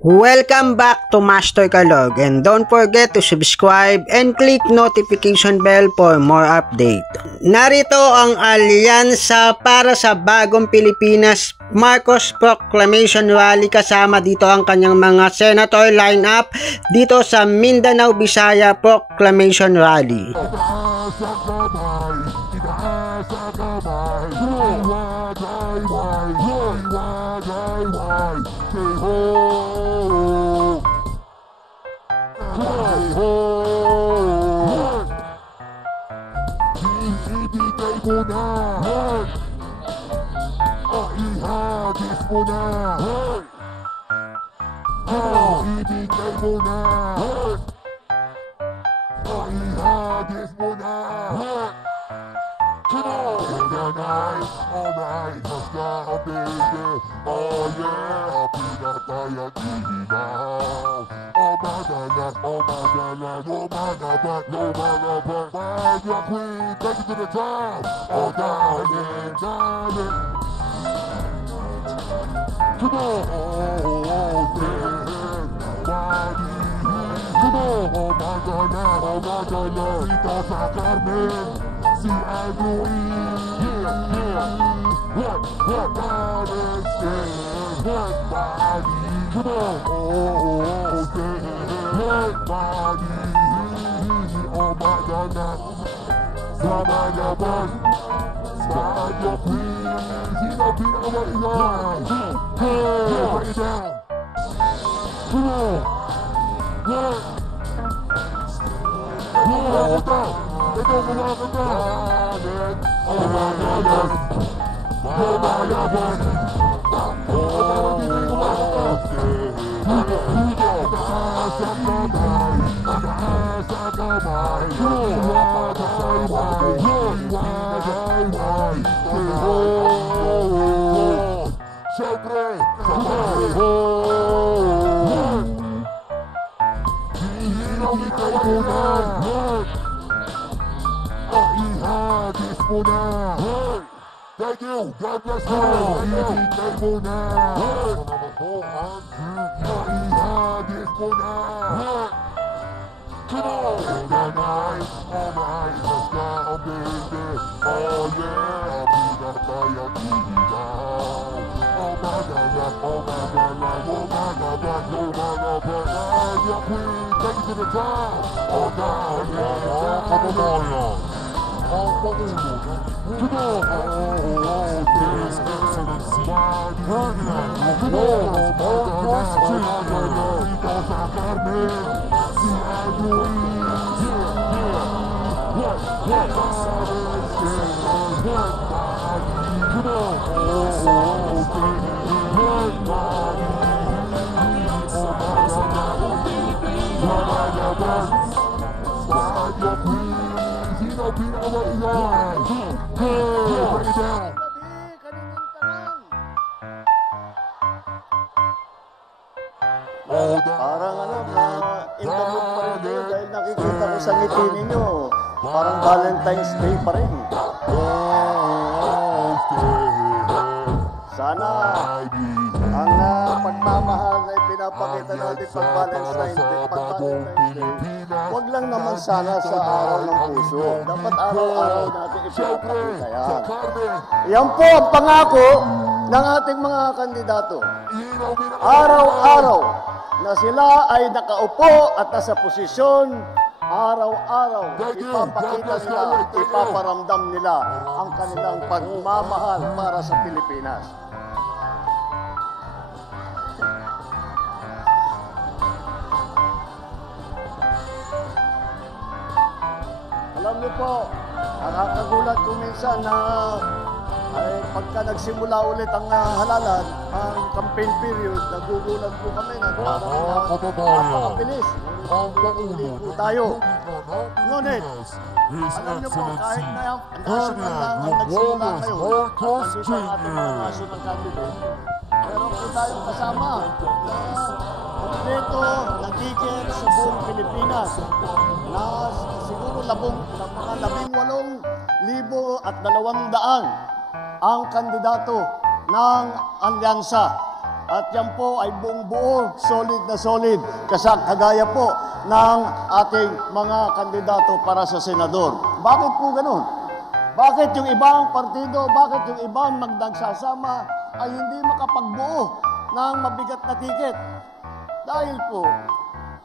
Welcome back to Master Kalog, and don't forget to subscribe and click notification bell for more update. Narito ang alyansa para sa bagong Pilipinas Marcos Proclamation Rally, kasama dito ang kanyang mga senator lineup dito sa Mindanao Visaya Proclamation Rally. Ibigay mo na, ihagis mo na, ibigay mo na, ihagis mo na. Organize, alright, basta ang baby. Oh yeah, pinatayang ihinaw. Oh madalas, lumalabat. Find your queen, take it to the top. Oh darling, darling. Come on, oh yeah, body. Come on, oh madalas, dito sa Carmen. Si Andrew, what body says, what body, come on, oh, what body, oh my God, Sabanaban, Spot your queen, Zino Pinawailan, hey, break it down, come on, what, hold on. Ito mga kagalit, oh my God, lumalaban, sa kamay, sa kamay, siyempre, ihinaw mo na, ihagis mo na. Thank you, God bless you. Ibigay mo na, ihagis mo na. Come on, organize, alright, basta ang baby. Oh yeah, pinatayang ihinaw. Oh madalas, lumalabat. Find your queen, take it to the top. Oh darling, kababayan. Ang Pangulo, come on, His Excellency Ferdinand Marcos Jr. Dito sa Carmen, si Andrew, what body says, what body, come on, what body, spot your queen. Zino Pinawailan, hey, break it down. Parang introvert pa rin kayo dahil nakikita ko sa ngiti ninyo. Parang Valentine's Day pa rin. Sana ang pagmamahal na ipinapakita natin pag Valentine's Day, wag lang naman sana sa araw ng puso. Dapat araw-araw natin ipinapakita yan. Yan po ang pangako ng ating mga kandidato. Araw-araw na sila ay nakaupo at nasa posisyon, araw-araw ipapakita nila, ipaparamdam nila ang kanilang pagmamahal para sa Pilipinas. Alam niyo po, nakakagulat ko minsan na ay pagka nagsimula ulit ang halalan, ang campaign period, nagugulat po kami na parang napakabilis. Ngunit tayo. Ngunit, alam niyo po, kahit na ang national lang ang nagsimula ngayon, at nandito ang ating mga national candidate, meron po tayong kasama kompleto nagigit sa buong Pilipinas na siguro mga 18,200 ang kandidato ng alyansa. At yan po ay buong buo, solid na solid, kagaya po ng ating mga kandidato para sa senador. Bakit po ganun? Bakit yung ibang partido, bakit yung ibang magnagsasama ay hindi makapagbuo ng mabigat na tiket? Dahil po,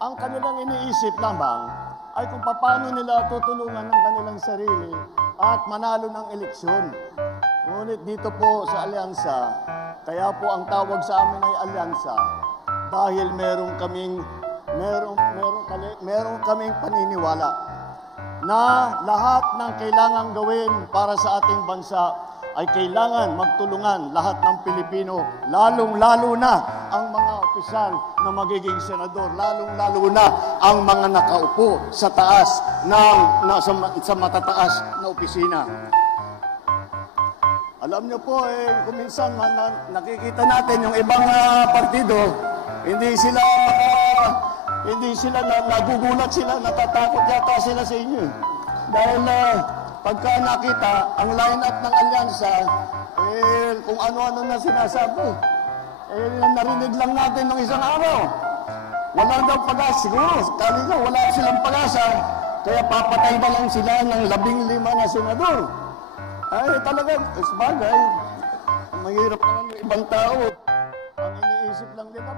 ang kanilang iniisip lamang ay kung paano nila tutulungan ng kanilang sarili at manalo ng eleksyon. Ngunit dito po sa alyansa, kaya po ang tawag sa amin ay alyansa dahil meron kaming paniniwala na lahat ng kailangan gawin para sa ating bansa ay kailangan magtulungan lahat ng Pilipino, lalong-lalo na ang mga opisyal na magiging senador, lalong-lalo na ang mga nakaupo sa taas sa matataas na opisina. Alam niyo po, kung minsan nakikita natin yung ibang partido, hindi sila nagugulat sila, natatakot yata sila sa inyo. Dahil pagka nakita ang line-up ng alyansa, kung ano-ano na sinasabi, narinig lang natin ng isang araw. Wala daw pag-asa, siguro, wala silang pag-asa, kaya papatay na lang sila ng 15 na senador. Ay, talagang, sabagay, mahirap naman yung ibang tao. Ang iniisip lang nila,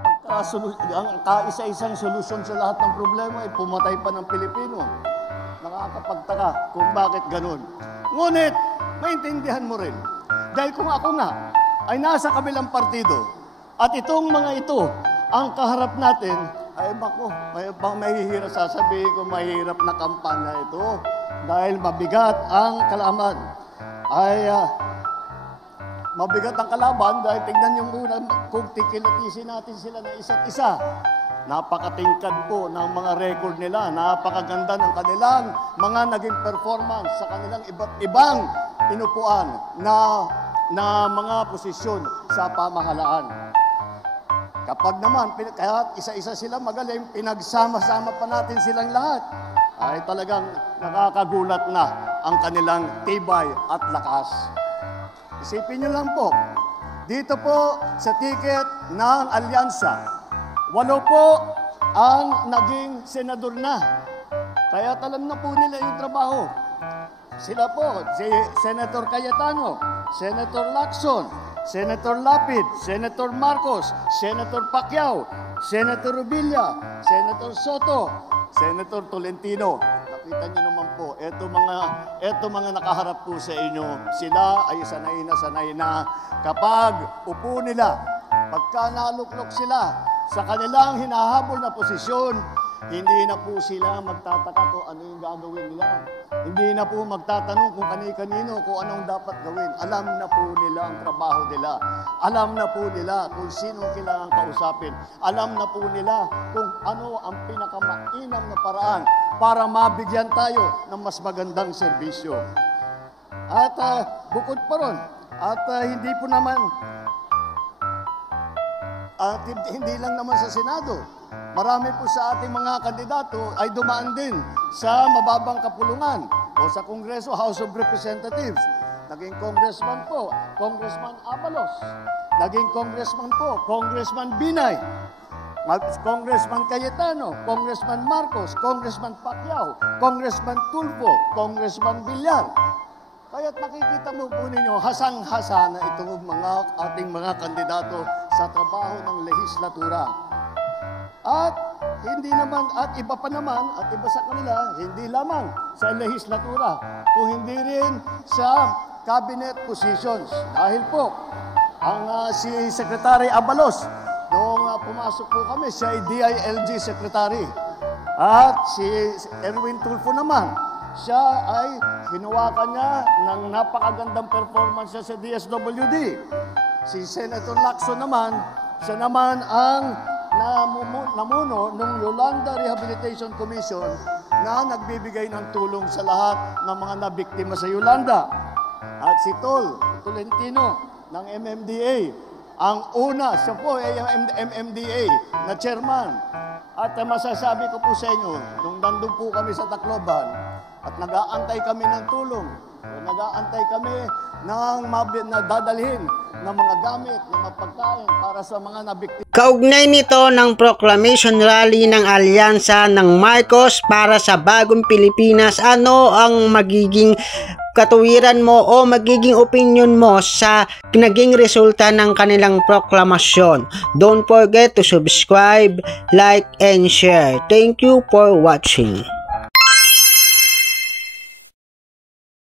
ang kaisa-isang solusyon sa lahat ng problema ay pumatay pa ng Pilipino. Nakakapagtaka kung bakit ganun. Ngunit, maintindihan mo rin. Dahil kung ako nga ay nasa kabilang partido at itong mga ito ang kaharap natin, ay bako, mahihirap sasabihin ko, mahirap na kampanya ito. Dahil mabigat ang kalaban. Mabigat ang kalaban dahil tignan yung muna kung tikilatisin natin sila na isa't isa. Napakatingkad po ng mga record nila, napakaganda ng kanilang mga naging performance sa kanilang iba't ibang inupuan na mga posisyon sa pamahalaan. Kapag naman, kaya isa-isa sila magaling, pinagsama-sama pa natin silang lahat, ay talagang nakakagulat na ang kanilang tibay at lakas. Isipin nyo lang po, dito po sa ticket ng alyansa, 8 po ang naging senador na. Kaya alam na po nila yung trabaho. Sila po, si Senator Cayetano, Senator Lacson, Senator Lapid, Senator Marcos, Senator Pacquiao, Senator Rubilla, Senator Soto, Senator Tolentino. Nakita niyo naman po, eto mga nakaharap po sa inyo, sila ay sanay na kapag upo nila, pagka naluklok sila sa kanilang hinahabol na posisyon, hindi na po sila magtataka kung ano yung gagawin nila. Hindi na po magtatanong kung kani-kanino, kung anong dapat gawin. Alam na po nila ang trabaho nila. Alam na po nila kung sino kailangan kausapin. Alam na po nila kung ano ang pinakamainam na paraan para mabigyan tayo ng mas magandang serbisyo. At bukod pa ron, hindi po naman, hindi lang naman sa Senado, marami po sa ating mga kandidato ay dumaan din sa mababang kapulungan o sa Kongreso, House of Representatives. Naging congressman po, Congressman Abalos. Naging congressman po, Congressman Binay. Congressman Cayetano, Congressman Marcos, Congressman Pacquiao, Congressman Tulfo, Congressman Villar. Kaya't nakikita mo po ninyo, hasang-hasa na itong ating mga kandidato sa trabaho ng lehislatura. At hindi naman, at iba pa naman, at iba sa kanila, hindi lamang sa lehislatura, kung hindi rin sa cabinet positions. Dahil po, si Secretary Abalos, noong pumasok po kami, siya ay DILG Secretary. At si Erwin Tulfo naman, siya ay hinawakan niya ng napakagandang performance sa DSWD. Si Senator Lacson naman, siya naman ang namuno ng Yolanda Rehabilitation Commission na nagbibigay ng tulong sa lahat ng mga nabiktima sa Yolanda. At si Tolentino ng MMDA, ang una, siya po ay MMDA na chairman. At masasabi ko po sa inyo, nung nandun po kami sa Tacloban, at nag-aantay kami ng tulong, nag-aantay kami ng dadalhin ng mga gamit, ng mga pagkain para sa mga nabiktima. Kaugnay nito ng proclamation rally ng alyansa ng Marcos para sa bagong Pilipinas, ano ang magiging katuwiran mo o magiging opinion mo sa naging resulta ng kanilang proklamasyon? Don't forget to subscribe, like, and share. Thank you for watching.